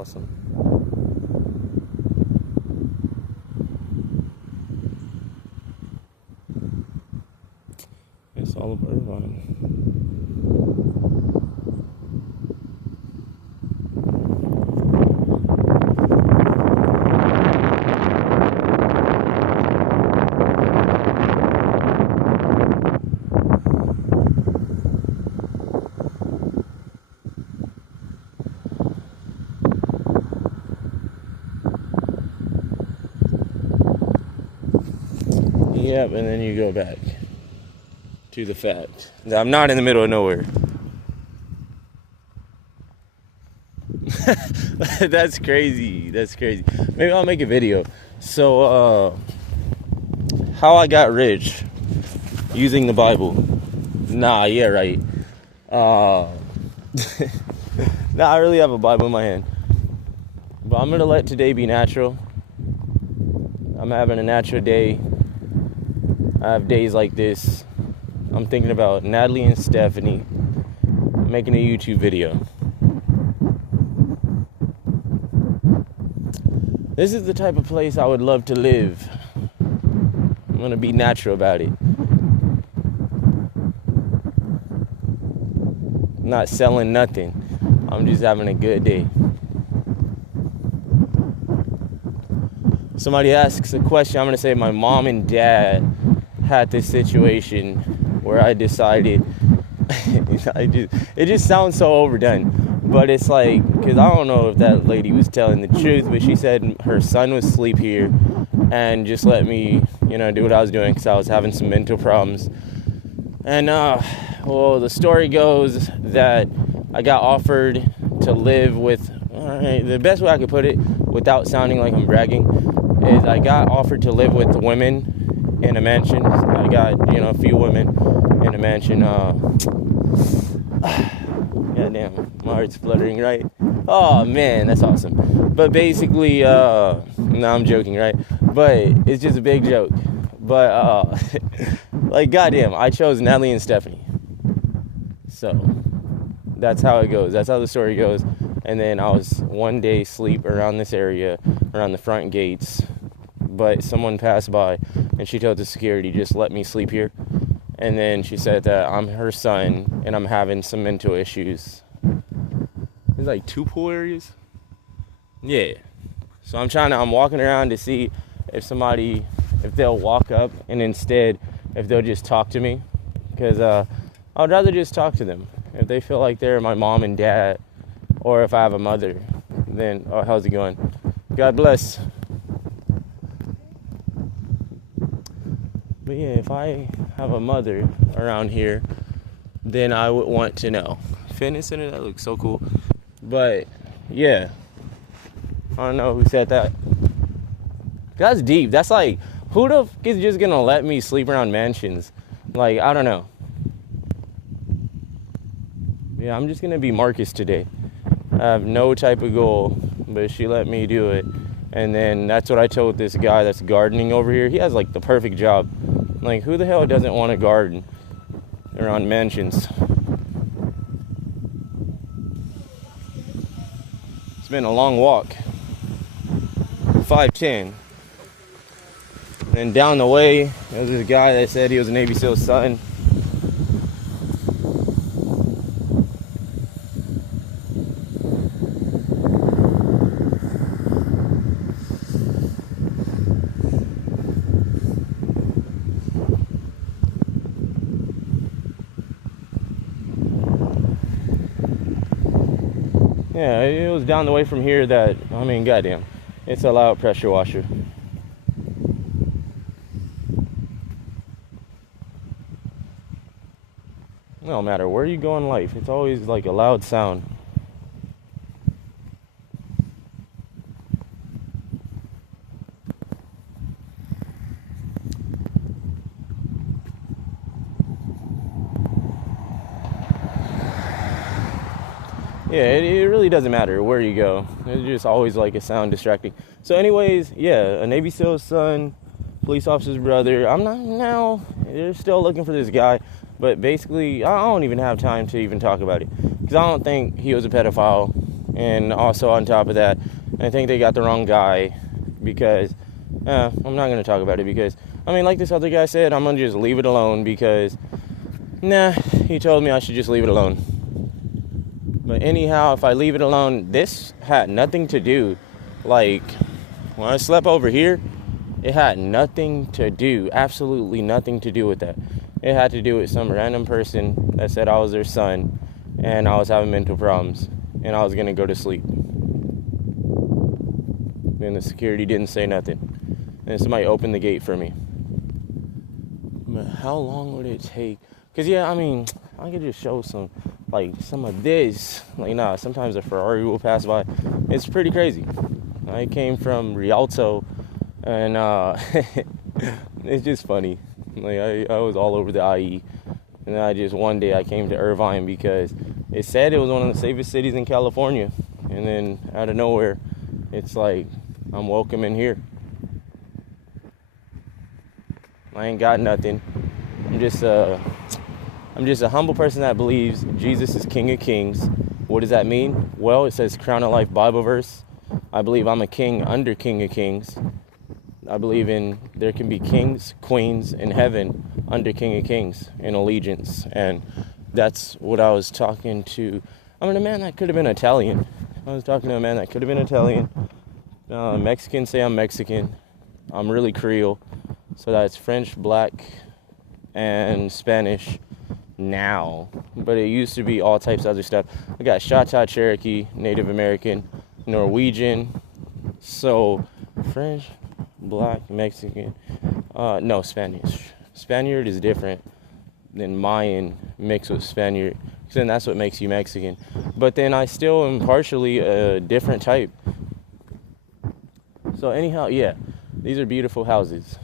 awesome. It's all of Irvine. Yep, and then you go back to the fact that I'm not in the middle of nowhere. That's crazy. That's crazy. Maybe I'll make a video. So, how I got rich using the Bible. Nah, yeah, right. Nah, I really have a Bible in my hand. But I'm gonna let today be natural. I'm having a natural day. I have days like this. I'm thinking about Natalie and Stephanie making a YouTube video. This is the type of place I would love to live. I'm gonna be natural about it. I'm not selling nothing. I'm just having a good day. Somebody asks a question, I'm gonna say my mom and dad had this situation where I decided it just sounds so overdone, but it's like, because I don't know if that lady was telling the truth, but she said her son was asleep here and just let me do what I was doing because I was having some mental problems. And well, the story goes that I got offered to live with, the best way I could put it without sounding like I'm bragging is I got offered to live with the women in a mansion. I got, a few women in a mansion. Goddamn, my heart's fluttering, right? Oh, man, that's awesome. But basically, no, I'm joking, right? But it's just a big joke. But, like, goddamn, I chose Natalie and Stephanie. So, that's how it goes. That's how the story goes. And then I was one day asleep around this area, around the front gates. But someone passed by and she told the security, just let me sleep here. And then she said that I'm her son and I'm having some mental issues. There's like 2 pool areas. Yeah. So I'm walking around to see if they'll walk up, and instead if they'll just talk to me. Because I'd rather just talk to them. If they feel like they're my mom and dad, or if I have a mother, then, oh, how's it going? God bless. But yeah, if I have a mother around here, then I would want to know. Fitness center, that looks so cool. But yeah, I don't know who said that. That's deep. That's like, who the f is just gonna let me sleep around mansions? Like, I don't know. Yeah, I'm just gonna be Marcus today. I have no type of goal, but she let me do it. And then that's what I told this guy that's gardening over here. He has like the perfect job. Like, who the hell doesn't want to garden around mansions? It's been a long walk. 5:10. And down the way, there was this guy that said he was a Navy SEAL's son. Yeah, it was down the way from here that, I mean, goddamn, it's a loud pressure washer. No matter where you go in life, it's always like a loud sound. Yeah, it really doesn't matter where you go. It's just always like a sound distracting. So anyways, yeah, a Navy SEAL's son, police officer's brother. They're still looking for this guy. But basically, I don't even have time to even talk about it. Because I don't think he was a pedophile. And also on top of that, I think they got the wrong guy because, I'm not going to talk about it because, I mean, like this other guy said, I'm going to just leave it alone because, he told me I should just leave it alone. But anyhow, if I leave it alone, this had nothing to do, like, when I slept over here, it had nothing to do, absolutely nothing to do with that. It had to do with some random person that said I was their son, and I was having mental problems, and I was going to go to sleep. And the security didn't say nothing. And somebody opened the gate for me. But how long would it take? Because, I mean, I could just show some of this. Sometimes a Ferrari will pass by. It's pretty crazy. I came from Rialto, and it's just funny. I was all over the IE. And then one day I came to Irvine because it said it was one of the safest cities in California. And then out of nowhere, it's like, I'm welcome in here. I ain't got nothing. I'm just a humble person that believes Jesus is King of Kings. What does that mean? Well, it says Crown of Life Bible verse. I believe I'm a king under King of Kings. I believe there can be kings, queens in heaven under King of Kings in allegiance. And that's what I was talking to. I mean, a man that could have been Italian. I was talking to a man that could have been Italian. Mexicans say I'm Mexican. I'm really Creole. So that's French, Black, and Spanish now. But it used to be all types of other stuff. I got Choctaw, Cherokee, Native American, Norwegian. So French, Black, Mexican. No, Spanish. Spaniard is different than Mayan mixed with Spaniard. Because then that's what makes you Mexican. But then I still am partially a different type. So anyhow, these are beautiful houses.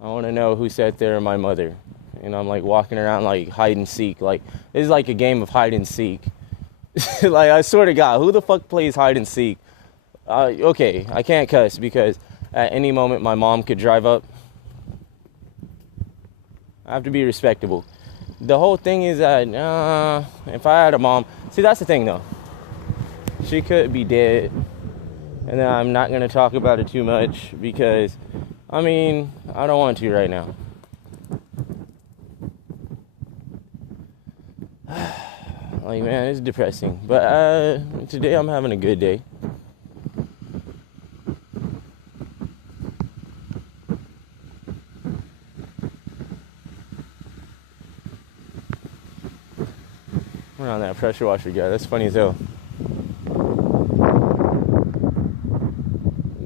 I want to know who sat there, my mother. And I'm like walking around like hide and seek. Like, this is like a game of hide and seek. Like, I swear to God, who the fuck plays hide and seek? Okay, I can't cuss because at any moment my mom could drive up. I have to be respectable. The whole thing is that, if I had a mom, see, that's the thing though. She could be dead. And then I'm not going to talk about it too much because, I mean, I don't want to right now. Like, man, it's depressing. But today I'm having a good day. We're on that pressure washer guy. That's funny as hell.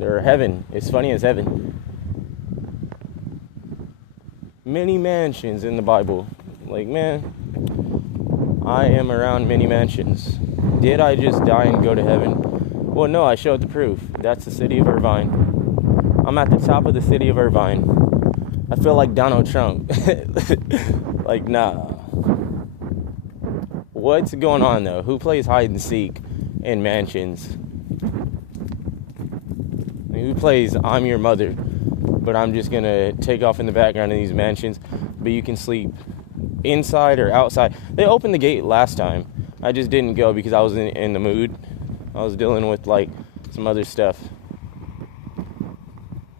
Or heaven. It's funny as heaven. Many mansions in the Bible. Like, man, I am around many mansions. Did I just die and go to heaven? Well, no, I showed the proof. That's the city of Irvine. I'm at the top of the city of Irvine. I feel like Donald Trump. Like, nah. What's going on, though? Who plays hide and seek in mansions? Who plays I'm your mother, but I'm just going to take off in the background of these mansions, but you can sleep inside or outside. They opened the gate last time. I just didn't go because I was in the mood. I was dealing with, like, some other stuff.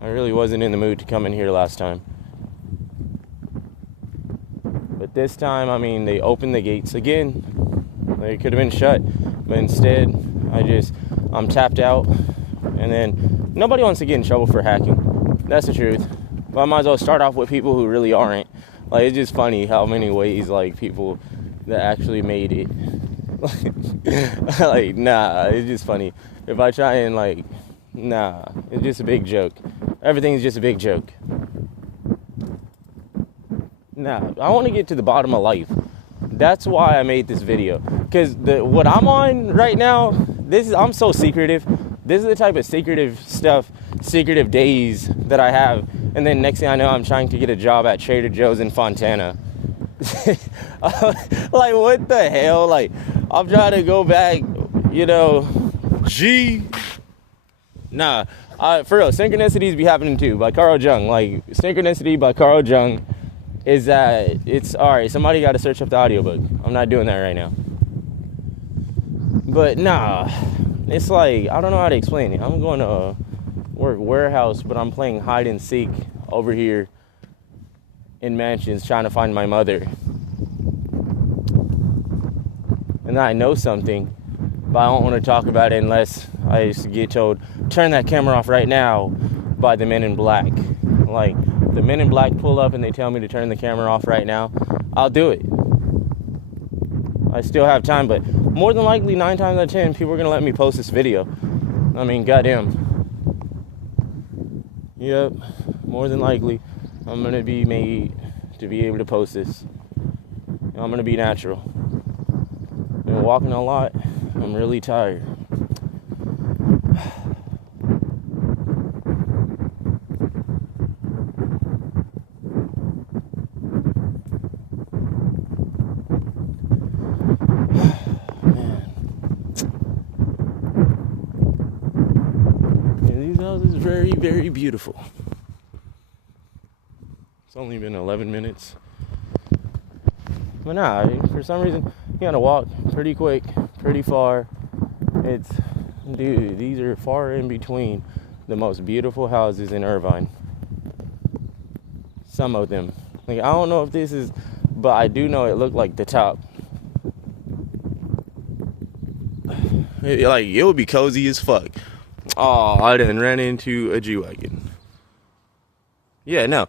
I really wasn't in the mood to come in here last time. But this time, I mean, they opened the gates again. They could have been shut, but instead, I'm tapped out, and then nobody wants to get in trouble for hacking. That's the truth. But I might as well start off with people who really aren't. Like, it's just funny how many ways, like, people that actually made it. Like, nah, it's just funny. If I try and, like, nah, it's just a big joke. Everything's just a big joke. Nah, I want to get to the bottom of life. That's why I made this video. Because what I'm on right now, I'm so secretive. This is the type of secretive days that I have. And then next thing I know, I'm trying to get a job at Trader Joe's in Fontana. Like, what the hell? Like, I'm trying to go back, Nah, for real, Synchronicities be happening too, by Carl Jung. Like, Synchronicity by Carl Jung is that it's, alright, somebody got to search up the audiobook. I'm not doing that right now. But nah, it's like, I don't know how to explain it. I'm going to work warehouse, but I'm playing hide and seek over here in mansions trying to find my mother. And I know something, but I don't want to talk about it unless I just get told, turn that camera off right now by the men in black. Like, the men in black pull up and they tell me to turn the camera off right now, I'll do it. I still have time, but more than likely 9 times out of 10 people are going to let me post this video. I mean, goddamn. Yep, more than likely I'm going to be made to be able to post this. I'm going to be natural. Been walking a lot. I'm really tired. These houses are very, very beautiful. It's only been 11 minutes. But nah, for some reason, you gotta walk pretty quick, pretty far. Dude, these are far in between the most beautiful houses in Irvine. Some of them. Like, I don't know if this is, but I do know it looked like the top. Like, it would be cozy as fuck. Oh, I done ran into a G-Wagon. Yeah, no.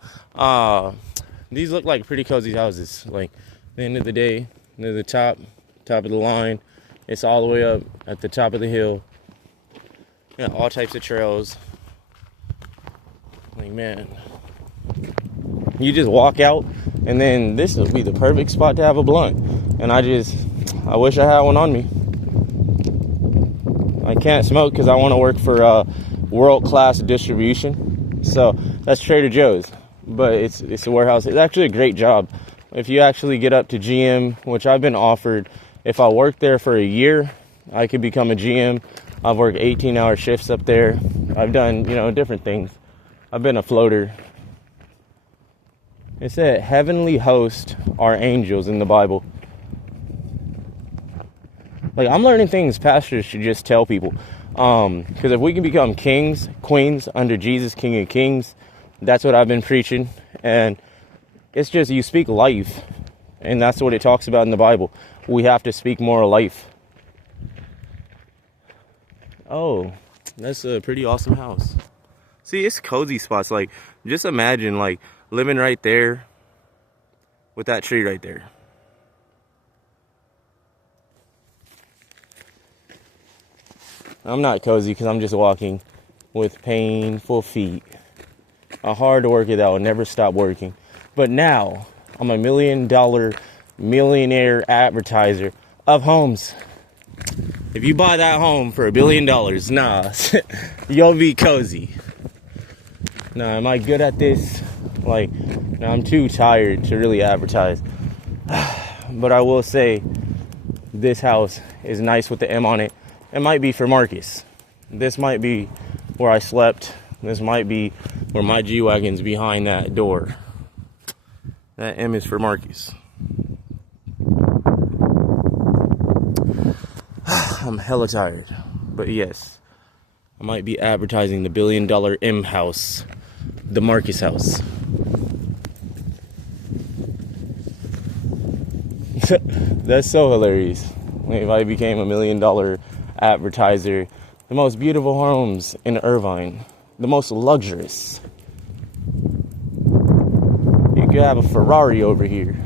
These look like pretty cozy houses. Like, at the end of the day, they're the top of the line. It's all the way up at the top of the hill. Yeah, all types of trails. Like, man. You just walk out, and then this would be the perfect spot to have a blunt. And I wish I had one on me. I can't smoke because I want to work for world-class distribution. So that's Trader Joe's, but it's a warehouse. It's actually a great job. If you actually get up to GM, which I've been offered, if I work there for a year, I could become a GM. I've worked 18-hour shifts up there. I've done, different things. I've been a floater. It said heavenly hosts are angels in the Bible. Like, I'm learning things pastors should just tell people. Because if we can become kings, queens under Jesus, King of Kings, that's what I've been preaching. And it's just, you speak life. And that's what it talks about in the Bible. We have to speak more life. Oh, that's a pretty awesome house. See, it's cozy spots. Like, just imagine, like, living right there with that tree right there. I'm not cozy because I'm just walking with painful feet. A hard worker that will never stop working. But now, I'm a $1 million millionaire advertiser of homes. If you buy that home for $1 billion, nah, you'll be cozy. Nah, am I good at this? Like, no, I'm too tired to really advertise. But I will say, this house is nice with the M on it. It might be for Marcus. This might be where I slept. This might be where my G-Wagon's behind that door. That M is for Marcus. I'm hella tired. But yes, I might be advertising the $1 billion M house. The Marcus house. That's so hilarious. If I became $1 million advertiser, the most beautiful homes in Irvine, the most luxurious. You could have a Ferrari over here,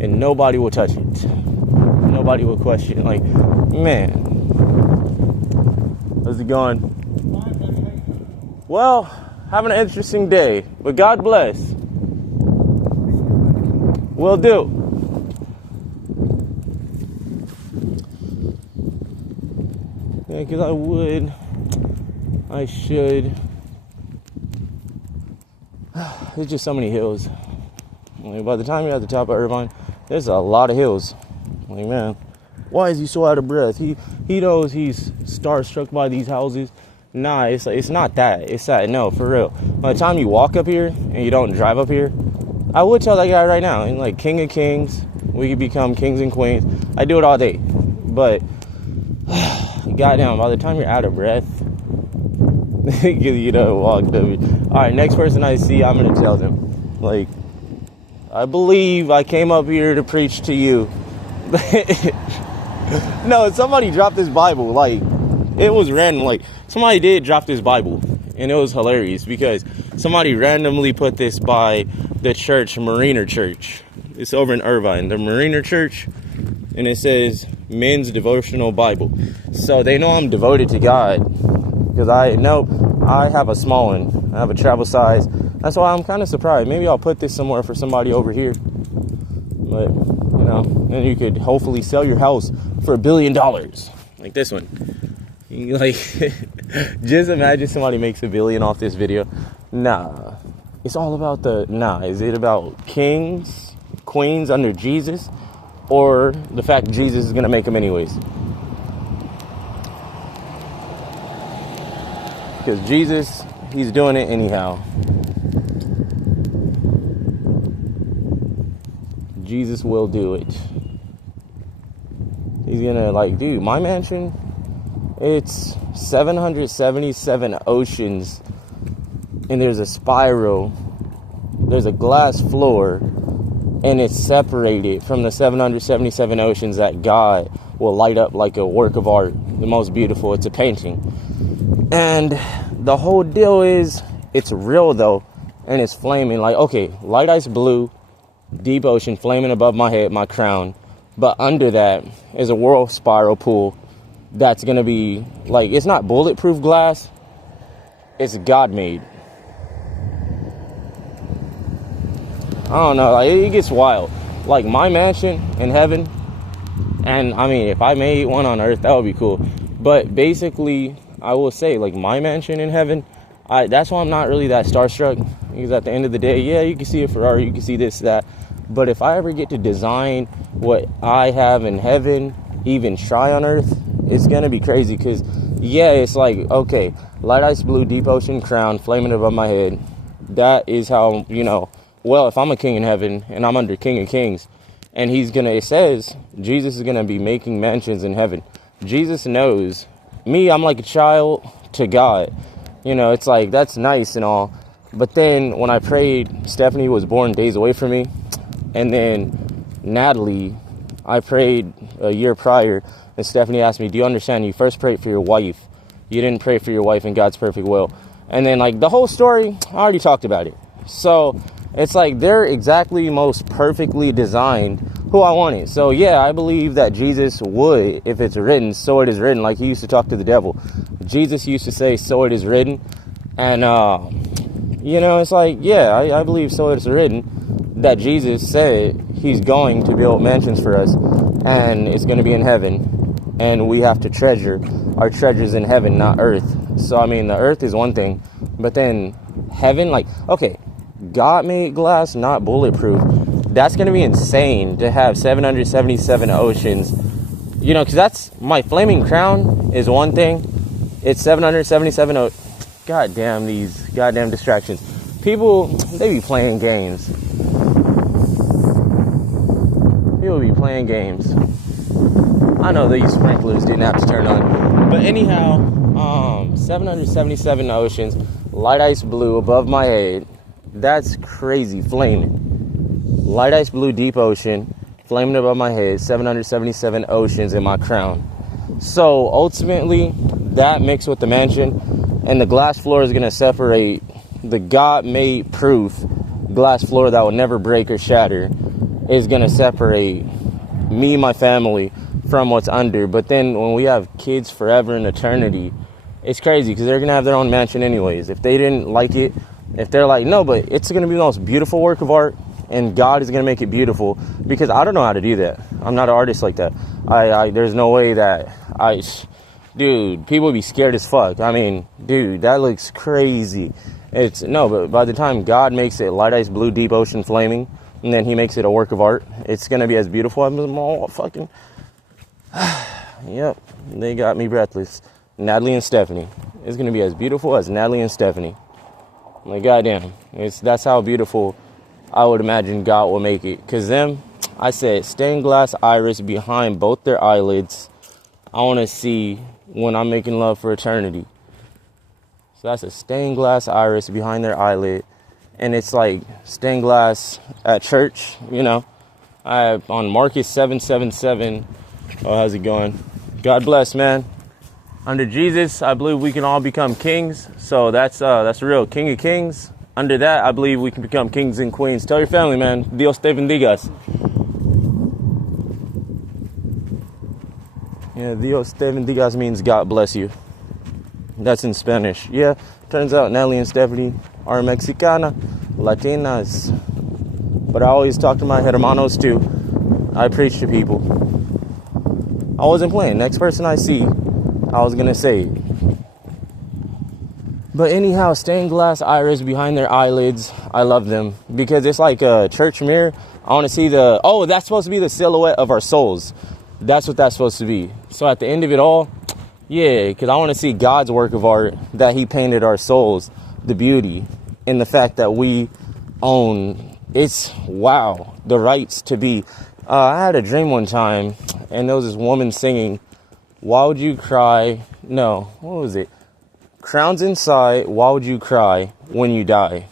and nobody will touch it. Nobody will question it. Like, man, how's it going? Well, having an interesting day, but God bless. Will do. Yeah, because I should. There's just so many hills. Like, by the time you're at the top of Irvine, there's a lot of hills. Like, man, why is he so out of breath? He knows he's starstruck by these houses. Nah, it's not that. It's that, no, for real. By the time you walk up here and you don't drive up here, I would tell that guy right now, and like, King of Kings, we could become kings and queens. I do it all day. But Goddamn, by the time you're out of breath, you know, walked over. All right, next person I see, I'm gonna tell them, like, I believe I came up here to preach to you. No, somebody dropped this Bible. Like, it was random. Like, somebody did drop this Bible, and it was hilarious because somebody randomly put this by the church, Mariner Church. It's over in Irvine, the Mariner Church, and it says Men's Devotional Bible. So they know I'm devoted to God because I know I have a small one. I have a travel size. That's why I'm kind of surprised. Maybe I'll put this somewhere for somebody over here. But, you know, then you could hopefully sell your house for $1 billion. Like this one. Like, just imagine somebody makes $1 billion off this video. Nah. It's all about is it about kings, queens under Jesus? Or the fact Jesus is going to make them anyways? Because Jesus, he's doing it anyhow. Jesus will do it. He's gonna, like, dude, my mansion, it's 777 oceans, and there's a spiral, there's a glass floor, and it's separated from the 777 oceans that God will light up like a work of art, the most beautiful. It's a painting. And the whole deal is, it's real though, and it's flaming. Like, okay, light ice blue, deep ocean flaming above my head, my crown, but under that is a world spiral pool that's gonna be like, it's not bulletproof glass, it's God made. I don't know, like, it gets wild. Like, my mansion in heaven, and I mean, if I made one on earth, that would be cool. But basically, I will say, like, my mansion in heaven, that's why I'm not really that starstruck. Because at the end of the day, yeah, you can see a Ferrari, you can see this, that. But if I ever get to design what I have in heaven, even try on earth, it's going to be crazy. Because, yeah, it's like, okay, light ice blue, deep ocean crown, flaming above my head. That is how, you know, well, if I'm a king in heaven and I'm under King of Kings, and it says Jesus is going to be making mansions in heaven. Jesus knows me, I'm like a child to God. You know, it's like, that's nice and all. But then when I prayed, Stephanie was born days away from me. And then Natalie, I prayed a year prior, and Stephanie asked me, do you understand? You first prayed for your wife. You didn't pray for your wife in God's perfect will. And then, like, the whole story, I already talked about it. So it's like they're exactly most perfectly designed who I wanted. So yeah, I believe that Jesus would, if it's written, so it is written. Like he used to talk to the devil. Jesus used to say, so it is written. And, you know, it's like, yeah, I believe so it's written that Jesus said he's going to build mansions for us, and it's going to be in heaven. And we have to treasure our treasures in heaven, not earth. So, I mean, the earth is one thing, but then heaven, like, okay, God made glass, not bulletproof. That's going to be insane to have 777 oceans, you know, because that's, my flaming crown is one thing. It's 777 God damn, these goddamn distractions. People, they be playing games. People be playing games. I know these sprinklers didn't have to turn on. But anyhow, 777 oceans, light ice blue above my head. That's crazy, flaming. Light ice blue, deep ocean, flaming above my head, 777 oceans in my crown. So ultimately, that mixed with the mansion, and the glass floor is going to separate the God-made proof glass floor that will never break or shatter, is going to separate me, my family, from what's under. But then when we have kids forever in eternity, it's crazy because they're going to have their own mansion anyways. If they didn't like it, if they're like, no, but it's going to be the most beautiful work of art, and God is going to make it beautiful, because I don't know how to do that. I'm not an artist like that. There's no way that dude, people would be scared as fuck. I mean, dude, that looks crazy. But by the time God makes it light ice blue, deep ocean flaming, and then he makes it a work of art, it's going to be as beautiful as them all fucking... Yep, they got me breathless. Natalie and Stephanie. It's going to be as beautiful as Natalie and Stephanie. Like, goddamn. That's how beautiful I would imagine God will make it. Because them, I said, stained glass iris behind both their eyelids. I want to see when I'm making love for eternity. So that's a stained glass iris behind their eyelid. And it's like stained glass at church, you know. On Marcus 777. Oh, how's it going? God bless, man. Under Jesus, I believe we can all become kings. So that's real. King of kings. Under that, I believe we can become kings and queens. Tell your family, man. Dios te bendigas. Yeah, Dios te bendigas means God bless you. That's in Spanish. Yeah, turns out Nelly and Stephanie are Mexicana, Latinas. But I always talk to my hermanos too. I preach to people. I wasn't playing. Next person I see, I was going to say. But anyhow, stained glass iris behind their eyelids. I love them because it's like a church mirror. I want to see that's supposed to be the silhouette of our souls. That's what that's supposed to be. So at the end of it all, yeah, because I want to see God's work of art that he painted our souls, the beauty, and the fact that we own, the rights to be. I had a dream one time, and there was this woman singing, why would you cry? No, what was it? Crowns inside, why would you cry when you die?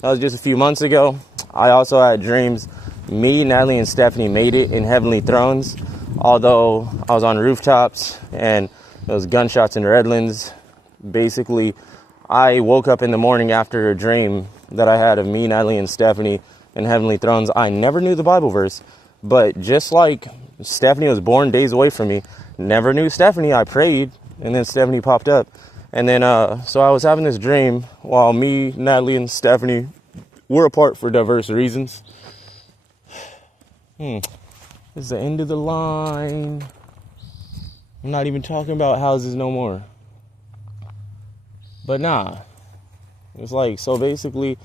That was just a few months ago. I also had dreams. Me, Natalie, and Stephanie made it in heavenly thrones. Although I was on rooftops and there was gunshots in Redlands. Basically, I woke up in the morning after a dream that I had of me, Natalie, and Stephanie in heavenly thrones. I never knew the Bible verse, but just like Stephanie was born days away from me, never knew Stephanie. I prayed, and then Stephanie popped up. And then, so I was having this dream while me, Natalie, and Stephanie were apart for diverse reasons. This is the end of the line. I'm not even talking about houses no more. But nah. It's like, so basically,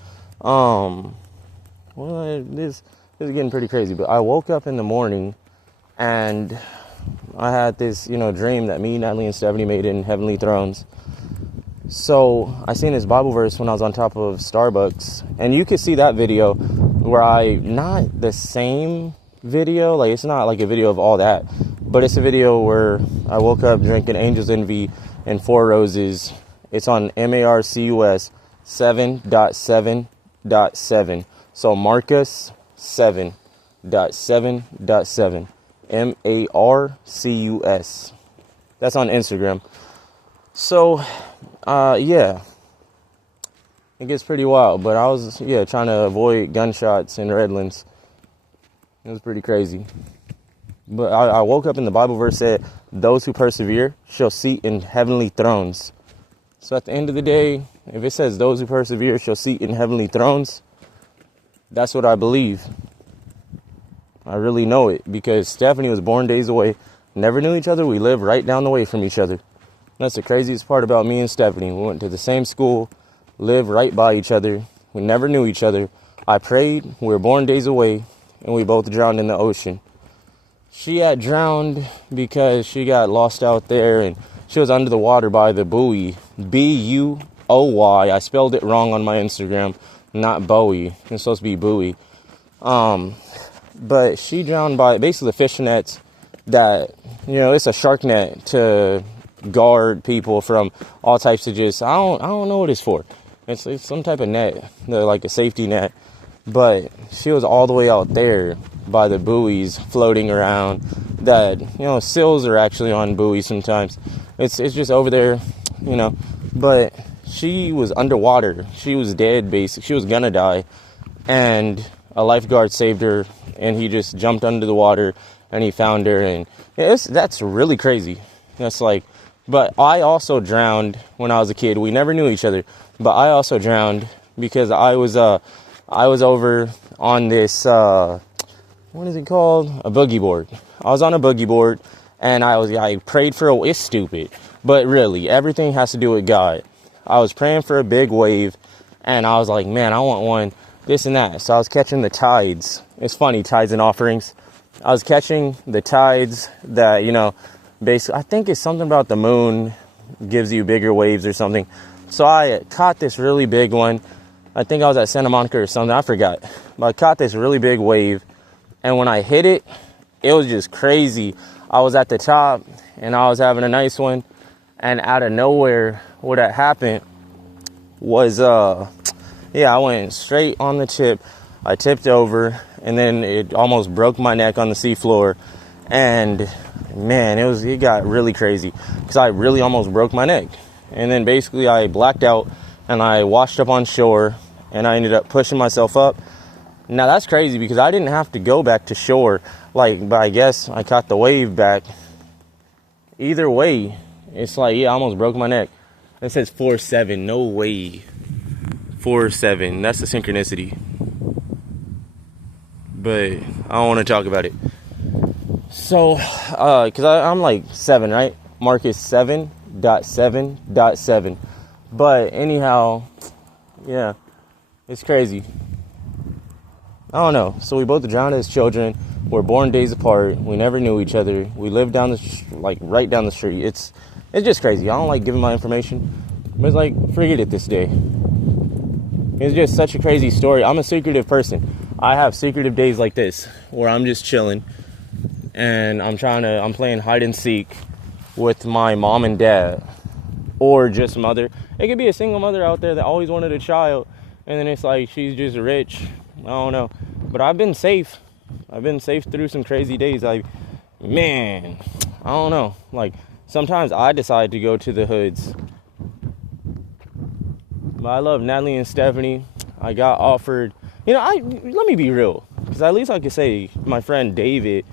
this is getting pretty crazy. But I woke up in the morning and I had this, dream that me, Natalie, and Stephanie made in heavenly thrones. So I seen this Bible verse when I was on top of Starbucks. And you could see that video where not the same video, like it's not like a video of all that, but it's a video where I woke up drinking Angel's Envy and Four Roses. It's on MARCUS 7.7.7. So Marcus 7.7.7. MARCUS. That's on Instagram. So, yeah. It gets pretty wild, but I was, trying to avoid gunshots in Redlands. It was pretty crazy. But I woke up and the Bible verse said, those who persevere shall sit in heavenly thrones. So at the end of the day, if it says those who persevere shall sit in heavenly thrones, that's what I believe. I really know it because Stephanie was born days away. Never knew each other. We lived right down the way from each other. That's the craziest part about me and Stephanie. We went to the same school, lived right by each other. We never knew each other. I prayed. We were born days away, and we both drowned in the ocean. She had drowned because she got lost out there, and she was under the water by the buoy. B-U-O-Y. I spelled it wrong on my Instagram. Not Bowie. It's supposed to be buoy. But she drowned by basically the fish nets that, it's a shark net to guard people from all types of I don't know what it's for. It's some type of net, like a safety net. But she was all the way out there by the buoys floating around that, seals are actually on buoys sometimes. It's just over there, but she was underwater. She was dead, basically. She was gonna die. And a lifeguard saved her, and he just jumped under the water, and he found her. And that's really crazy. That's like, but I also drowned when I was a kid. We never knew each other, but I also drowned because I was over on this, what is it called? A boogie board. I was on a boogie board, and I prayed for it's stupid, but really, everything has to do with God. I was praying for a big wave, and I was like, man, I want one, this and that. So I was catching the tides. It's funny, tides and offerings. I was catching the tides that, basically, I think it's something about the moon gives you bigger waves or something. So I caught this really big one. I think I was at Santa Monica or something. I forgot. But I caught this really big wave. And when I hit it, it was just crazy. I was at the top and I was having a nice one, and out of nowhere, what had happened was, I went straight on the tip. I tipped over, and then it almost broke my neck on the seafloor. And man, it got really crazy because I really almost broke my neck. And then basically I blacked out and I washed up on shore, and I ended up pushing myself up. Now that's crazy because I didn't have to go back to shore, but I guess I caught the wave back. Either way, it's I almost broke my neck. It says 4-7, no way. 4-7, that's the synchronicity. But I don't want to talk about it. So, because I'm 7, right? Marcus 7.7.7. But anyhow, yeah, it's crazy. I don't know. So we both drowned as children. We're born days apart. We never knew each other. We lived right down the street. It's just crazy. I don't like giving my information. But it's forget it this day. It's just such a crazy story. I'm a secretive person. I have secretive days like this where I'm just chilling and I'm playing hide and seek with my mom and dad, or just mother. It could be a single mother out there that always wanted a child, and then it's she's just rich. I don't know. But I've been safe. I've been safe through some crazy days. I don't know. Sometimes I decide to go to the hoods. But I love Natalie and Stephanie. I got offered, let me be real, because at least I could say my friend David,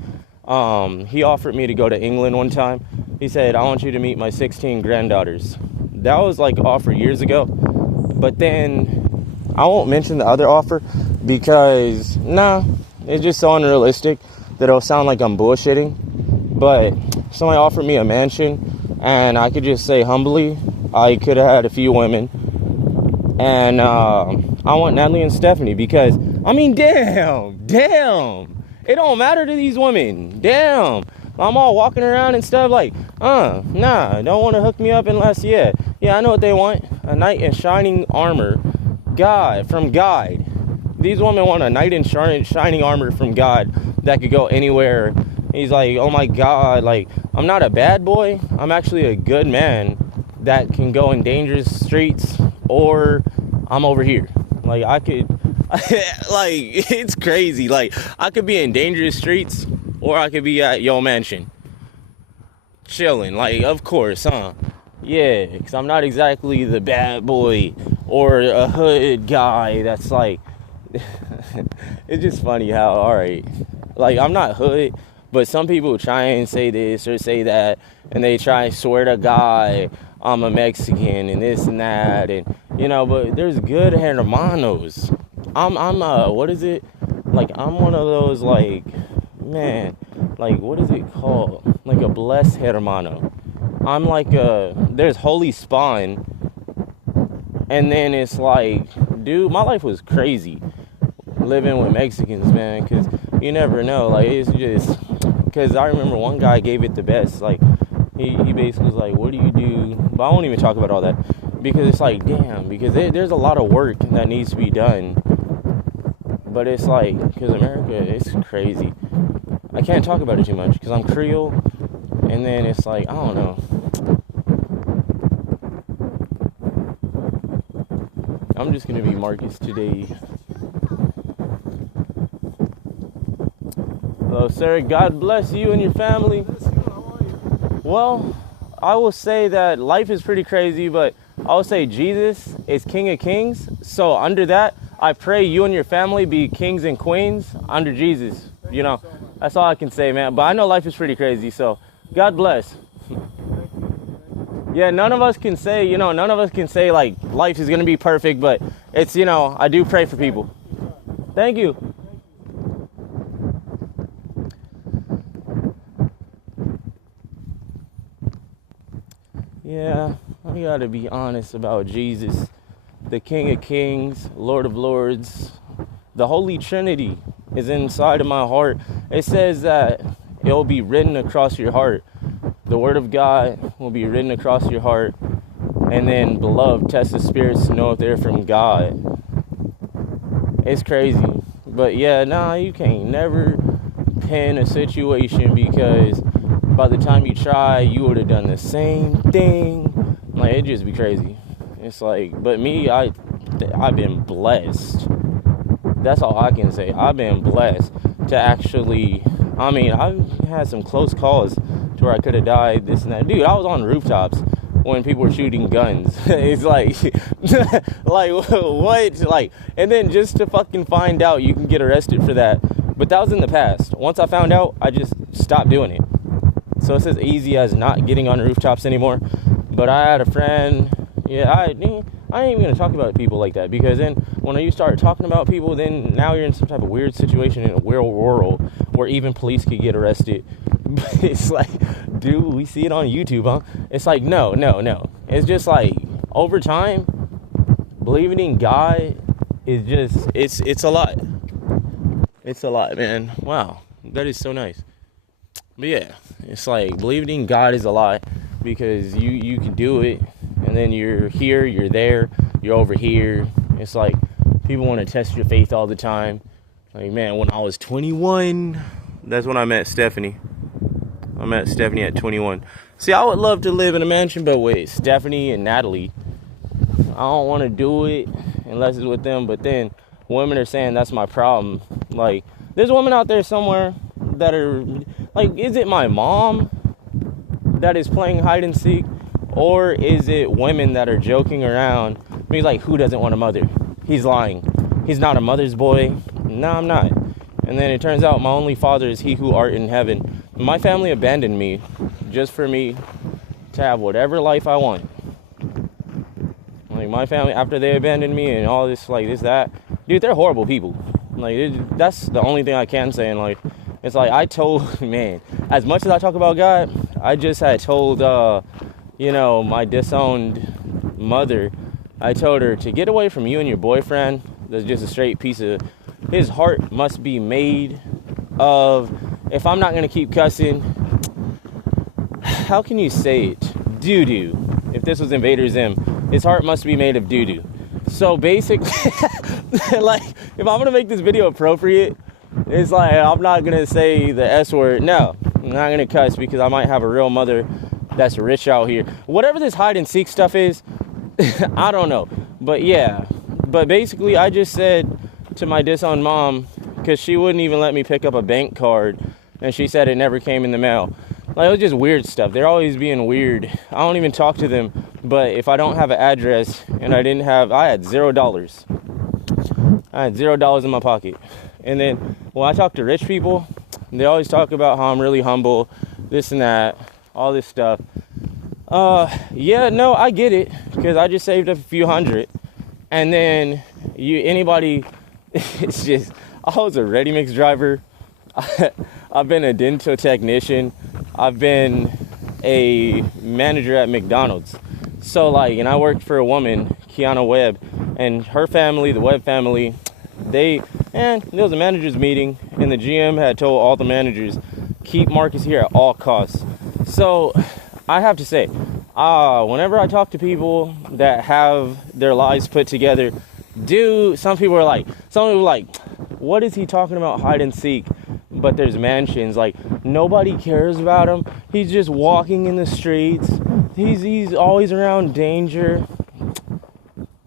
he offered me to go to England one time. He said, I want you to meet my 16 granddaughters. That was offered years ago. But then I won't mention the other offer because, it's just so unrealistic that it'll sound like I'm bullshitting. But somebody offered me a mansion, and I could just say humbly, I could have had a few women. And I want Natalie and Stephanie because, damn. It don't matter to these women. Damn. I'm all walking around and stuff don't want to hook me up unless, I know what they want. A knight in shining armor. From God. These women want a knight in shining armor from God that could go anywhere. He's oh my God, I'm not a bad boy. I'm actually a good man that can go in dangerous streets, or I'm over here. I could, it's crazy. I could be in dangerous streets, or I could be at your mansion. Chilling, of course, huh? Yeah, because I'm not exactly the bad boy or a hood guy that's it's just funny how, alright, I'm not hood, but some people try and say this or say that, and they try and swear to God I'm a Mexican and this and that, and but there's good hermanos. I'm what is it? I'm one of those what is it called? A blessed hermano. I'm there's holy spawn, and then it's dude, my life was crazy living with Mexicans, man, because you never know. It's just, because I remember one guy gave it the best. He basically was what do you do? But I won't even talk about all that, because it's damn, because there's a lot of work that needs to be done. But it's because America, it's crazy. I can't talk about it too much because I'm Creole, and then it's I don't know. I'm just gonna be Marcus today. Hello, sir. God bless you and your family. Well, I will say that life is pretty crazy, but I will say Jesus is King of Kings. So under that, I pray you and your family be kings and queens under Jesus. That's all I can say, man. But I know life is pretty crazy, so God bless. Yeah, none of us can say life is going to be perfect, but it's, I do pray for people. Thank you. Yeah, I gotta be honest about Jesus, the King of Kings, Lord of Lords. The Holy Trinity is inside of my heart. It says that it will be written across your heart. The Word of God will be written across your heart. And then, beloved, test the spirits to know if they're from God. It's crazy. But yeah, you can't never pin a situation because by the time you try, you would have done the same thing. Like, it'd just be crazy. It's like, but me, I've been blessed. That's all I can say. I've been blessed to actually, I've had some close calls to where I could have died, this and that. Dude, I was on rooftops when people were shooting guns. It's like, like, what? Like, and then just to fucking find out you can get arrested for that. But that was in the past. Once I found out, I just stopped doing it. So it's as easy as not getting on rooftops anymore. But I had a friend, I ain't even going to talk about people like that, because then when you start talking about people, then now you're in some type of weird situation in a weird world where even police could get arrested. It's like, dude, we see it on YouTube, huh? It's like, no. It's just like, over time, believing in God is just, it's a lot. It's a lot, man. Wow, that is so nice. But yeah, it's like, believing in God is a lot, because you can do it, and then you're here, you're there, you're over here. It's like, people want to test your faith all the time. Like, man, when I was 21, that's when I met Stephanie. I met Stephanie at 21. See, I would love to live in a mansion, but with Stephanie and Natalie, I don't want to do it unless it's with them. But then women are saying that's my problem. Like, there's women out there somewhere that are like, is it my mom that is playing hide and seek, or is it women that are joking around? I mean, like, who doesn't want a mother? He's lying. He's not a mother's boy. No, I'm not. And then it turns out my only father is he who art in heaven. My family abandoned me just for me to have whatever life I want. Like, my family, after they abandoned me and all this, like, this, that, dude, they're horrible people. Like, that's the only thing I can say in life. It's like, I told, man, as much as I talk about God, I just had told, my disowned mother, I told her to get away from you and your boyfriend. That's just a straight piece of, his heart must be made of, if I'm not going to keep cussing, how can you say it? Doo-doo. If this was Invader Zim, his heart must be made of doo-doo. So basically, like, if I'm going to make this video appropriate, it's like, I'm not going to say the S word. No, I'm not going to cuss, because I might have a real mother that's rich out here. Whatever this hide and seek stuff is, I don't know. But yeah, but basically I just said to my disowned mom, because she wouldn't even let me pick up a bank card, and she said it never came in the mail. Like, it was just weird stuff. They're always being weird. I don't even talk to them, but if I don't have an address, and I had $0. I had $0 in my pocket. And then when I talk to rich people, they always talk about how I'm really humble, this and that, all this stuff. I get it, because I just saved up a few hundred. And then it's just, I was a ready-mix driver. I've been a dental technician. I've been a manager at McDonald's. So, like, and I worked for a woman, Kiana Webb, and her family, the Webb family, there was a manager's meeting, and the GM had told all the managers, keep Marcus here at all costs. So, I have to say, whenever I talk to people that have their lives put together, some people are like, what is he talking about, hide and seek? But there's mansions. Like, nobody cares about him. He's just walking in the streets. He's always around danger.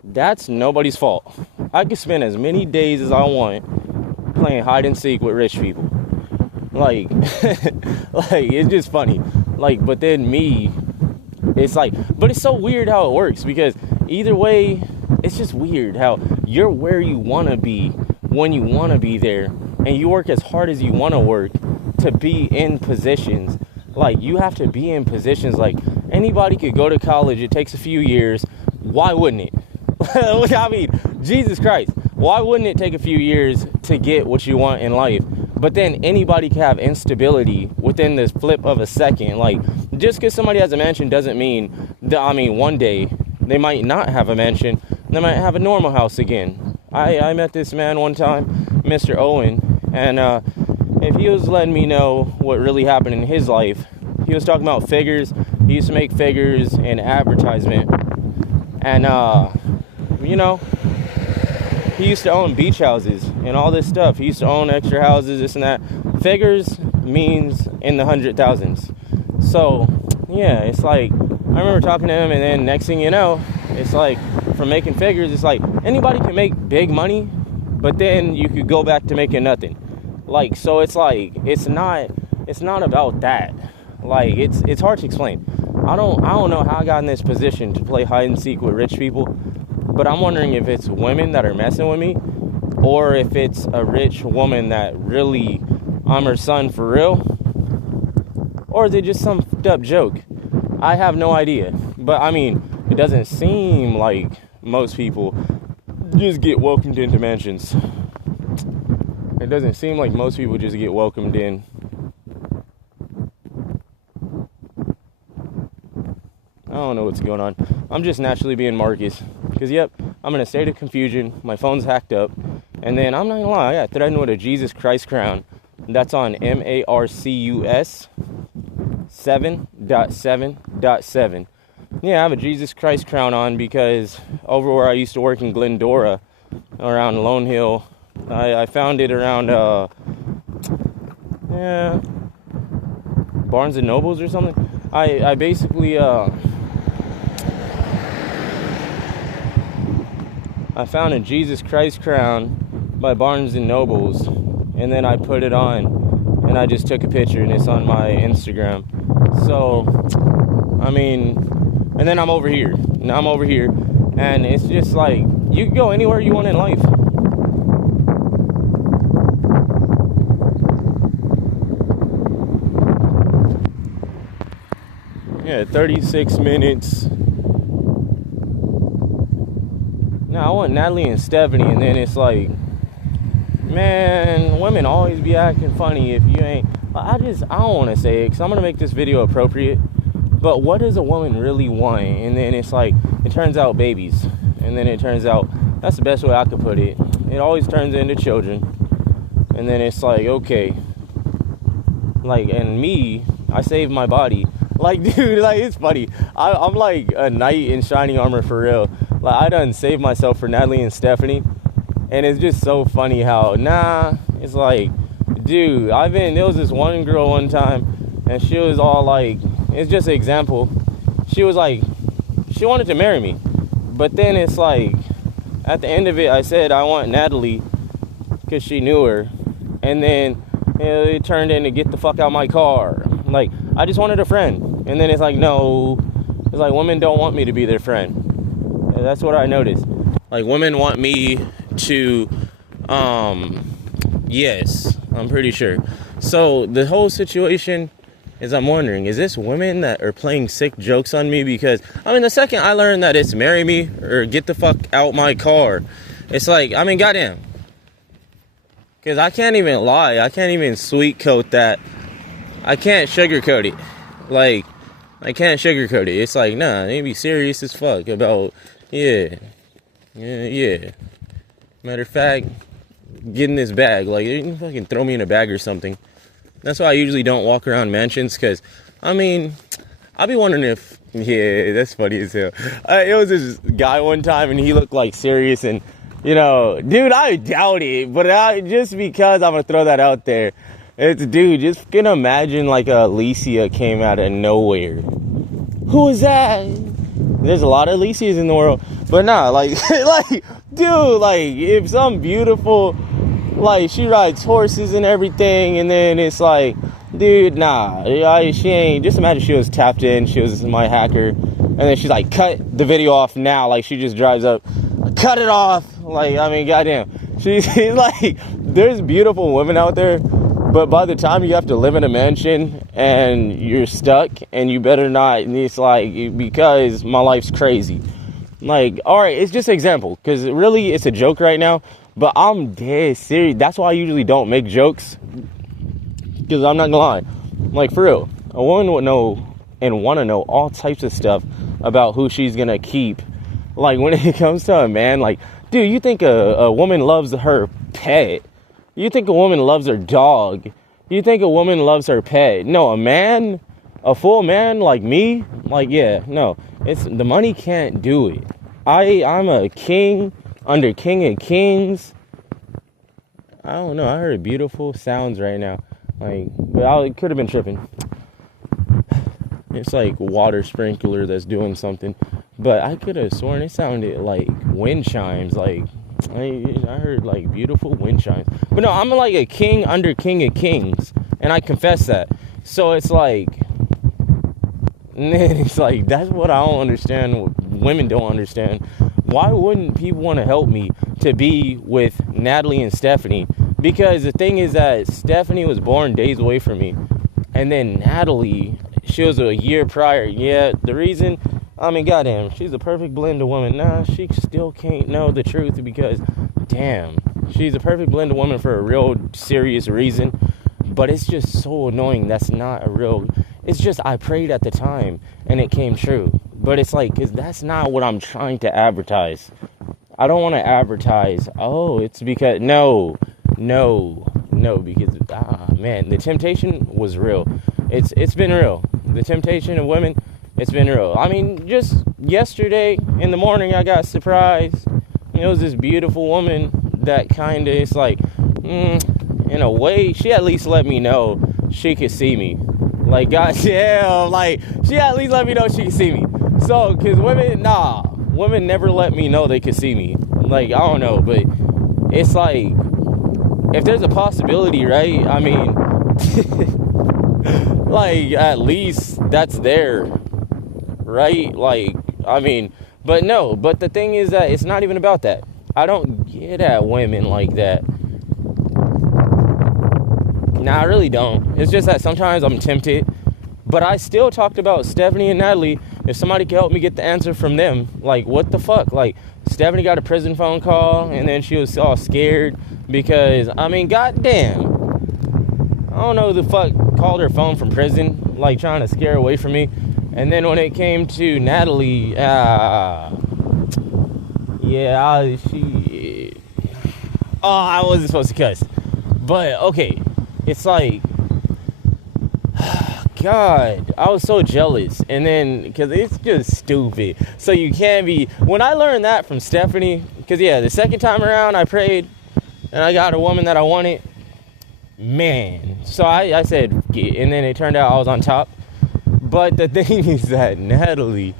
That's nobody's fault. I could spend as many days as I want playing hide and seek with rich people. Like, it's just funny. Like, but then me, it's like, but it's so weird how it works, because either way, it's just weird how you're where you want to be when you want to be there, and you work as hard as you want to work to be in positions. Like, you have to be in positions. Like, anybody could go to college. It takes a few years. Why wouldn't it? I mean, Jesus Christ. Why wouldn't it take a few years to get what you want in life? But then anybody can have instability within the flip of a second. Like, just because somebody has a mansion doesn't mean one day they might not have a mansion. They might have a normal house again. I met this man one time, Mr. Owen, and if he was letting me know what really happened in his life, he was talking about figures. He used to make figures in advertisement. And, he used to own beach houses and all this stuff. He used to own extra houses, this and that. Figures means in the 100,000s. So, yeah, it's like, I remember talking to him, and then next thing you know, it's like, from making figures, it's like, anybody can make big money, but then you could go back to making nothing. Like, so it's like, it's not about that. Like, it's hard to explain. I don't know how I got in this position to play hide and seek with rich people, but I'm wondering if it's women that are messing with me, or if it's a rich woman that really, I'm her son for real, or is it just some fucked up joke? I have no idea. But I mean, it doesn't seem like most people just get welcomed into mansions. It doesn't seem like most people just get welcomed in. I don't know what's going on. I'm just naturally being Marcus. Because, yep, I'm in a state of confusion. My phone's hacked up. And then, I'm not gonna lie, I got threatened with a Jesus Christ crown. That's on MARCUS 7.7.7. Yeah, I have a Jesus Christ crown on because over where I used to work in Glendora, around Lone Hill, I found it around, Barnes and Nobles or something. I basically, I found a Jesus Christ crown by Barnes and Nobles, and then I put it on, and I just took a picture, and it's on my Instagram. So, I mean, and then I'm over here, and it's just like, you can go anywhere you want in life. Yeah, 36 minutes. Now I want Natalie and Stephanie, and then it's like, man, women always be acting funny if you ain't. I don't want to say it because I'm going to make this video appropriate, but what does a woman really want? And then it's like, it turns out babies, and then it turns out, that's the best way I could put it, it always turns into children. And then it's like, okay, like, and me, I saved my body. Like, dude, like, it's funny. I'm like a knight in shining armor for real. Like, I done saved myself for Natalie and Stephanie. And it's just so funny how, it's like, dude, there was this one girl one time, and she was all like, it's just an example. She was like, she wanted to marry me. But then it's like, at the end of it, I said, I want Natalie, because she knew her. And then it turned into get the fuck out my car. Like, I just wanted a friend. And then it's like, no. It's like, women don't want me to be their friend. And that's what I noticed. Like, women want me to, yes, I'm pretty sure. So, the whole situation is, I'm wondering, is this women that are playing sick jokes on me? Because, I mean, the second I learned that it's marry me or get the fuck out my car, it's like, I mean, goddamn. Because I can't even lie. I can't even sweet coat that. I can't sugarcoat it. Like, I can't sugarcoat it. It's like, nah, they be serious as fuck about, yeah. Matter of fact, get in this bag. Like, you can fucking throw me in a bag or something. That's why I usually don't walk around mansions, because, I mean, I'll be wondering if, yeah, that's funny as hell. It was this guy one time, and he looked, like, serious, and, you know, dude, I doubt it, but just because I'm going to throw that out there, it's, dude, just gonna imagine, like, Alicia came out of nowhere. Who is that? There's a lot of Alicias in the world, but nah, like, like, dude, like, if some beautiful, like, she rides horses and everything, and then it's like, dude, nah, she ain't, just imagine she was tapped in, she was my hacker, and then she's like, cut the video off now, like, she just drives up, cut it off, like, I mean, goddamn, she's like, there's beautiful women out there, but by the time you have to live in a mansion and you're stuck and you better not, and it's like, because my life's crazy. Like, all right, it's just an example, because really it's a joke right now, but I'm dead serious. That's why I usually don't make jokes, because I'm not gonna lie. Like, for real, a woman would know and want to know all types of stuff about who she's gonna keep. Like, when it comes to a man, like, dude, you think a woman loves her pet. You think a woman loves her dog. You think a woman loves her pet. No, a man, a full man like me, like, yeah, no. It's, the money can't do it. I'm a king under King of Kings. I don't know. I heard beautiful sounds right now. Like, but I could have been tripping. It's like water sprinkler that's doing something. But I could have sworn it sounded like wind chimes. Like, I heard like beautiful wind chimes. But no, I'm like a king under King of Kings. And I confess that. So it's like, that's what I don't understand. What women don't understand. Why wouldn't people want to help me to be with Natalie and Stephanie? Because the thing is that Stephanie was born days away from me. And then Natalie, she was a year prior. Yeah, the reason, I mean, goddamn, she's a perfect blend of woman. Nah, she still can't know the truth because, damn, she's a perfect blend of woman for a real serious reason. But it's just so annoying. That's not a real, it's just I prayed at the time and it came true. But it's like, because that's not what I'm trying to advertise. I don't want to advertise, oh, it's because, no, because, man, the temptation was real. It's been real. The temptation of women, it's been real. I mean, just yesterday in the morning, I got surprised. It was this beautiful woman that kind of, it's like, in a way, she at least let me know she could see me. Like, goddamn, like, she at least let me know she could see me. So, because women never let me know they could see me. Like, I don't know, but it's like, if there's a possibility, right? I mean, like, at least that's there, right? Like, I mean, but no, but the thing is that it's not even about that. I don't get at women like that. Nah, I really don't. It's just that sometimes I'm tempted. But I still talked about Stephanie and Natalie. If somebody could help me get the answer from them, like, what the fuck? Like, Stephanie got a prison phone call, and then she was all scared because, I mean, goddamn. I don't know who the fuck called her phone from prison, like, trying to scare away from me. And then when it came to Natalie, I wasn't supposed to cuss. But, okay, it's like, God, I was so jealous. And then, because it's just stupid. So you can't be, when I learned that from Stephanie, because yeah, the second time around I prayed and I got a woman that I wanted, man. So I said, and then it turned out I was on top. But the thing is that Natalie,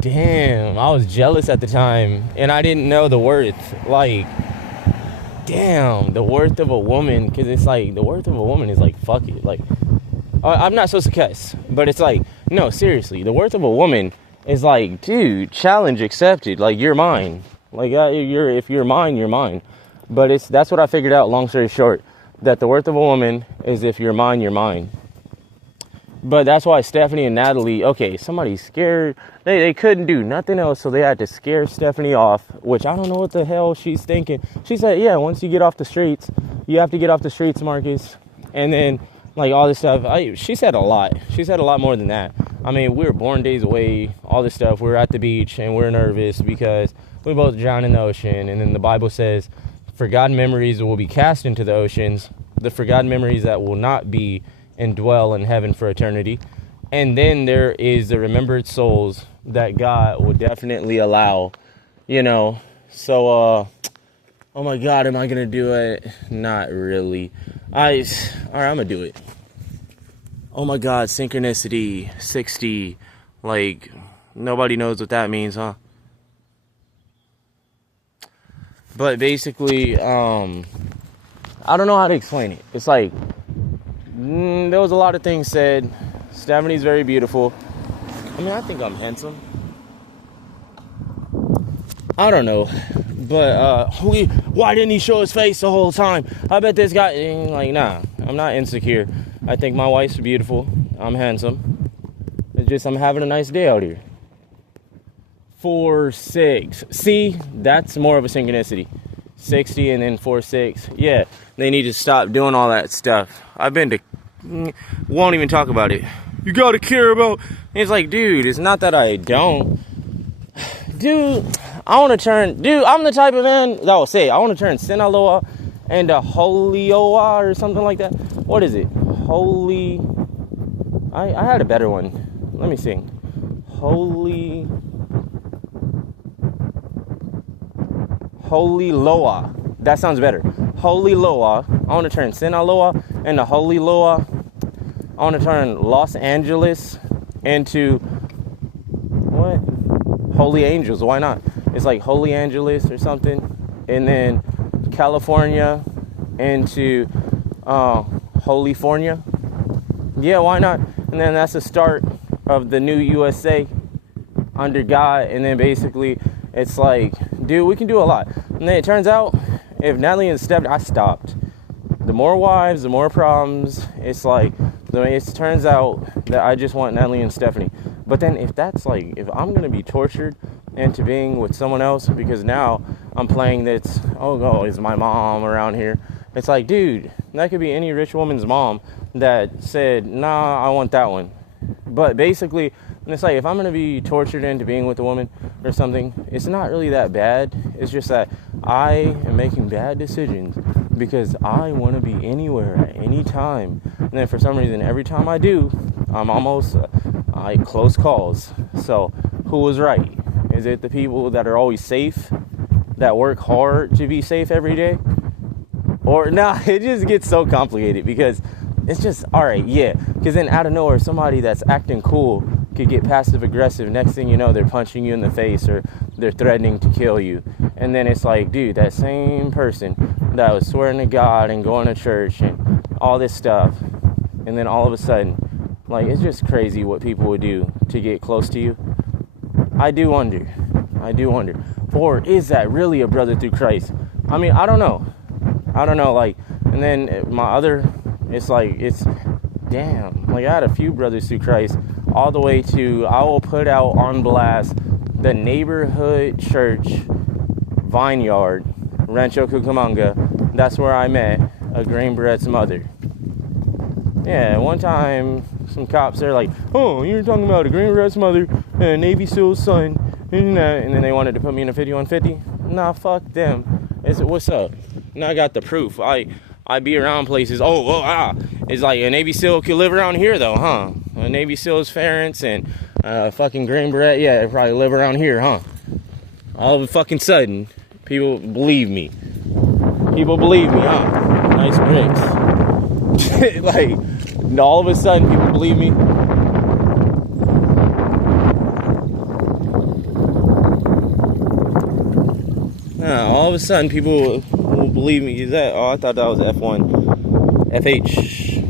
damn, I was jealous at the time and I didn't know the worth. Like, damn, the worth of a woman, because it's like, the worth of a woman is like, fuck it, like, I'm not supposed to cuss, but it's like, no, seriously, the worth of a woman is like, dude, challenge accepted, like, you're mine, like, if you're mine, you're mine, but that's what I figured out, long story short, that the worth of a woman is if you're mine, you're mine. But that's why Stephanie and Natalie, okay, somebody's scared. They couldn't do nothing else, so they had to scare Stephanie off, which I don't know what the hell she's thinking. She said, yeah, once you get off the streets, you have to get off the streets, Marcus. And then, like, all this stuff. She said a lot. She said a lot more than that. I mean, we were born days away, all this stuff. We were at the beach, and we're nervous because we both drowned in the ocean. And then the Bible says, forgotten memories will be cast into the oceans. The forgotten memories that will not be and dwell in heaven for eternity. And then there is the remembered souls that God will definitely allow, you know. So, oh my God, am I going to do it? Not really. All right, I'm going to do it. Oh my God, synchronicity, 60, like, nobody knows what that means, huh? But basically, I don't know how to explain it. It's like, there was a lot of things said. Stephanie's very beautiful. I mean, I think I'm handsome. I don't know. But, why didn't he show his face the whole time? I bet this guy, like, nah, I'm not insecure. I think my wife's beautiful. I'm handsome. It's just I'm having a nice day out here. 4-6. See, that's more of a synchronicity. 60 and then 4-6. Yeah, they need to stop doing all that stuff. I've been to, won't even talk about it. You gotta care about, it's like, dude, it's not that I don't. Dude, I want to turn, I'm the type of man that will say, I want to turn Sinaloa into Holioa or something like that. What is it? Holy, I had a better one. Let me sing. Holy Loa. That sounds better. Holy Loa. I want to turn Sinaloa into Holy Loa. I want to turn Los Angeles into what? Holy Angels. Why not? It's like Holy Angeles or something. And then California into Holyfornia. Yeah, why not? And then that's the start of the new USA under God. And then basically it's like, dude, we can do a lot. And then it turns out, if Natalie and Stephanie, I stopped. The more wives, the more problems. It's like, it turns out that I just want Natalie and Stephanie. But then if that's like, if I'm going to be tortured into being with someone else, because now I'm playing this, oh, is my mom around here? It's like, dude, that could be any rich woman's mom that said, nah, I want that one. But basically, it's like, if I'm going to be tortured into being with a woman or something, it's not really that bad. It's just that I am making bad decisions because I want to be anywhere at any time. And then for some reason, every time I do, I'm almost close calls. So who was right? Is it the people that are always safe, that work hard to be safe every day? Or nah, it just gets so complicated because it's just, all right, yeah. Because then out of nowhere, somebody that's acting cool could get passive aggressive. Next thing you know, they're punching you in the face or they're threatening to kill you. And then it's like, dude, that same person that was swearing to God and going to church and all this stuff, and then all of a sudden, like, it's just crazy what people would do to get close to you. I do wonder. Or is that really a brother through Christ? I mean, I don't know, like, and then my other, it's like, it's, damn, like, I had a few brothers through Christ, all the way to, I will put out on blast the neighborhood church vineyard, Rancho Cucamonga. That's where I met a Greenbrett's mother. Yeah, one time, some cops, they're like, oh, you're talking about a Greenbrett's mother and a Navy SEAL's son, and then they wanted to put me in a 5150. Nah, fuck them. It's, what's up? Now I got the proof. I be around places. It's like a Navy SEAL could live around here, though, huh? A Navy SEAL's parents and fucking Green Beret, yeah, they probably live around here, huh? All of a fucking sudden, people believe me. Huh? Nice bricks. Like, all of a sudden, people believe me. All of a sudden, people will believe me. Is that? Oh, I thought that was F1. FH.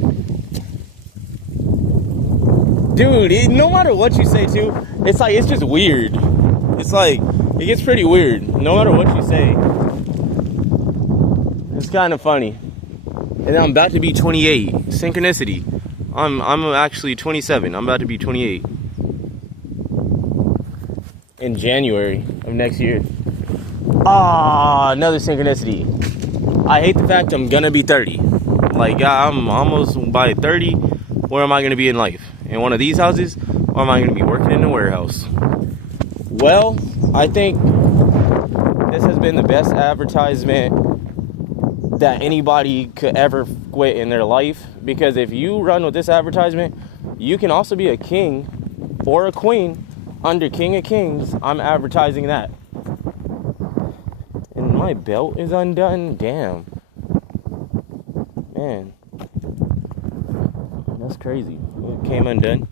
Dude, no matter what you say, too, it's like, it's just weird. It's like, it gets pretty weird. No matter what you say. It's kind of funny. And I'm about to be 28. Synchronicity. I'm actually 27. I'm about to be 28. In January of next year. Another synchronicity. I hate the fact I'm gonna be 30. Like, I'm almost by 30. Where am I gonna be in life? In one of these houses? Or am I gonna be working in a warehouse? Well, I think this has been the best advertisement that anybody could ever quit in their life. Because if you run with this advertisement, you can also be a king or a queen under King of Kings. I'm advertising that. And my belt is undone. Damn. Man. That's crazy. It came undone.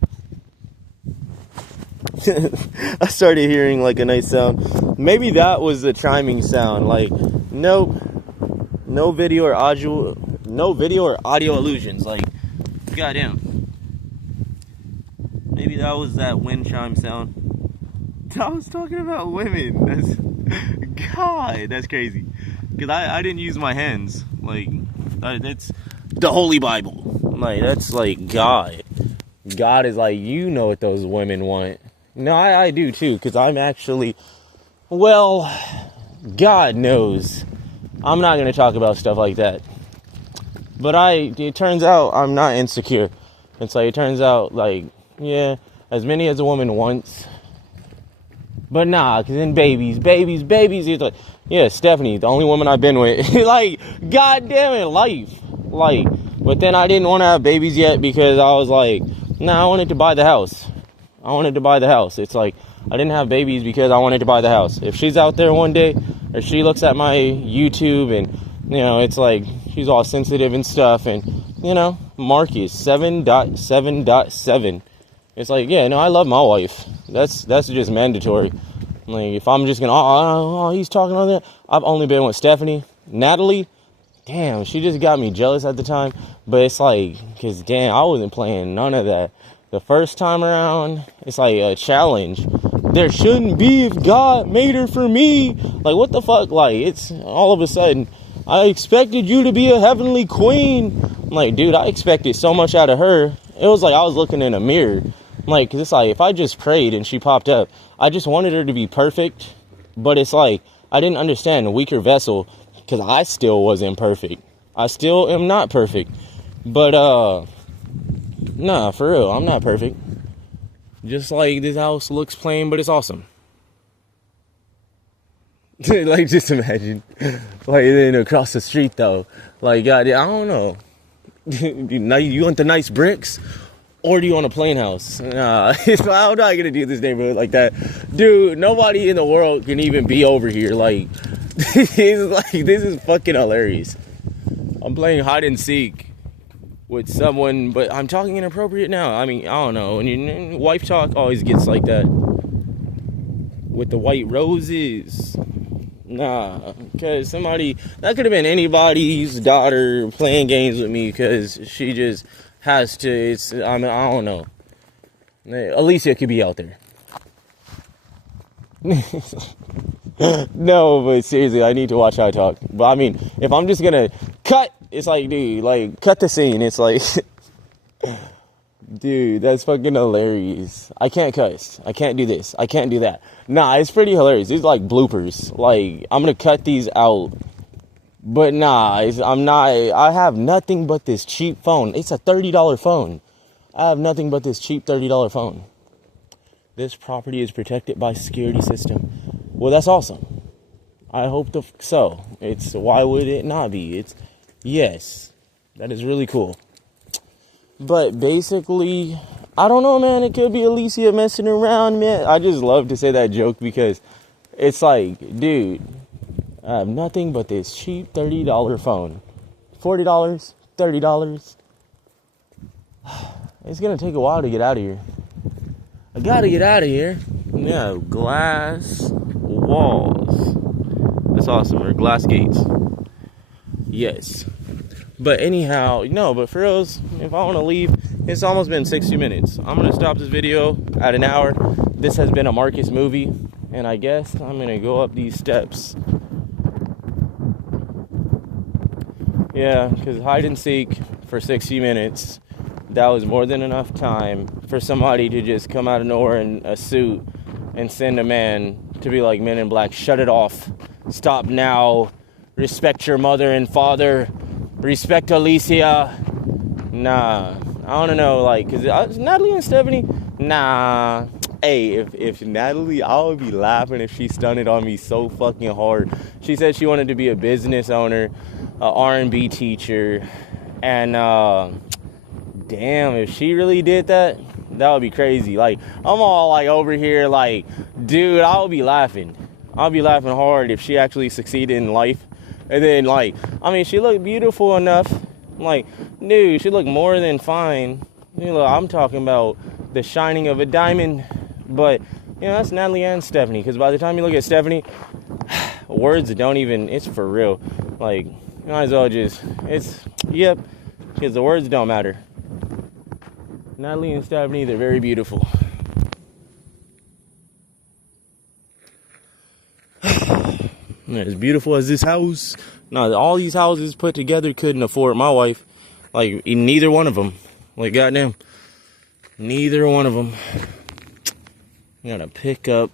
I started hearing like a nice sound. Maybe that was the chiming sound. Like, nope. No video or audio illusions. Like, goddamn. Maybe that was that wind chime sound. I was talking about women. That's crazy. Because I didn't use my hands. Like, that's the Holy Bible. Like, that's like God. God is like, you know what those women want. No, I do too. Because I'm actually, well, God knows. I'm not going to talk about stuff like that. But it turns out I'm not insecure. It's like, it turns out, like, yeah, as many as a woman wants. But nah, because then babies. It's like, yeah, Stephanie, the only woman I've been with. Like, God damn it, life. Like, but then I didn't want to have babies yet because I was like, nah, I wanted to buy the house. It's like, I didn't have babies because I wanted to buy the house. If she's out there one day, or she looks at my YouTube and, you know, it's like, she's all sensitive and stuff, and, you know, Marcus 7.7.7. It's like, yeah, no, I love my wife. That's just mandatory. Like, if I'm just gonna, he's talking on that. I've only been with Stephanie. Natalie, damn, she just got me jealous at the time. But it's like, because damn, I wasn't playing none of that. The first time around, it's like a challenge. There shouldn't be if God made her for me. Like, what the fuck? Like, it's all of a sudden, I expected you to be a heavenly queen. I'm like, dude, I expected so much out of her. It was like I was looking in a mirror. Like, cause it's like, if I just prayed and she popped up, I just wanted her to be perfect. But it's like, I didn't understand a weaker vessel, because I still wasn't perfect. I still am not perfect. But, nah, for real, I'm not perfect. Just like this house looks plain, but it's awesome. Like, just imagine. Like, then across the street, though. Like, God, I don't know. You want the nice bricks? Or do you want a plain house? Nah, I'm not gonna do this neighborhood like that. Dude, nobody in the world can even be over here. Like, this is fucking hilarious. I'm playing hide and seek with someone, but I'm talking inappropriate now. I mean, I don't know. And wife talk always gets like that. With the white roses. Nah, because that could have been anybody's daughter playing games with me, because she just has to, I don't know. Alicia could be out there. No, but seriously, I need to watch how I talk. But I mean, if I'm just gonna cut, it's like, dude, like, cut the scene. It's like, dude, that's fucking hilarious. I can't cuss. I can't do this. I can't do that. Nah, it's pretty hilarious. These are like bloopers. Like, I'm gonna cut these out. But nah, I have nothing but this cheap phone. It's a $30 phone. I have nothing but this cheap $30 phone. This property is protected by security system. Well, that's awesome. I hope so. Why would it not be? Yes, that is really cool. But basically, I don't know, man. It could be Alicia messing around, man. I just love to say that joke, because it's like, dude, I have nothing but this cheap $30 phone. $40, $30. It's going to take a while to get out of here. I got to get out of here. No, glass walls. That's awesome. Or glass gates. Yes. But anyhow, no, but for reals, if I want to leave, it's almost been 60 minutes. I'm going to stop this video at an hour. This has been a Marcus movie. And I guess I'm going to go up these steps. Yeah, because hide and seek for 60 minutes, that was more than enough time for somebody to just come out of nowhere in a suit and send a man to be like Men in Black. Shut it off. Stop now. Respect your mother and father. Respect Alicia. Nah, I don't know, like, because Natalie and Stephanie, nah. Hey, if Natalie, I would be laughing if she stunted on me so fucking hard. She said she wanted to be a business owner, a R&B teacher, and damn, if she really did that, that would be crazy. Like, I'm all like over here like, dude, I would be laughing. I'll be laughing hard if she actually succeeded in life. And then, like, I mean, she looked beautiful enough. Like, dude, she looked more than fine. You know, I'm talking about the shining of a diamond. But, you know, that's Natalie and Stephanie. Because by the time you look at Stephanie, words don't even, it's for real. Like, you might as well just, yep. Because the words don't matter. Natalie and Stephanie, they're very beautiful. As beautiful as this house. No, all these houses put together couldn't afford my wife. Like, neither one of them. Like, goddamn. Neither one of them. Gotta pick up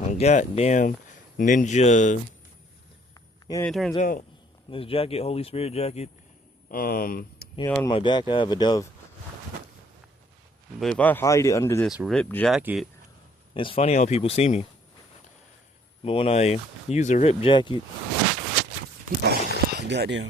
a goddamn ninja. Yeah, it turns out this jacket, Holy Spirit jacket. You know, on my back I have a dove. But if I hide it under this ripped jacket, it's funny how people see me. But when I use a ripped jacket, goddamn,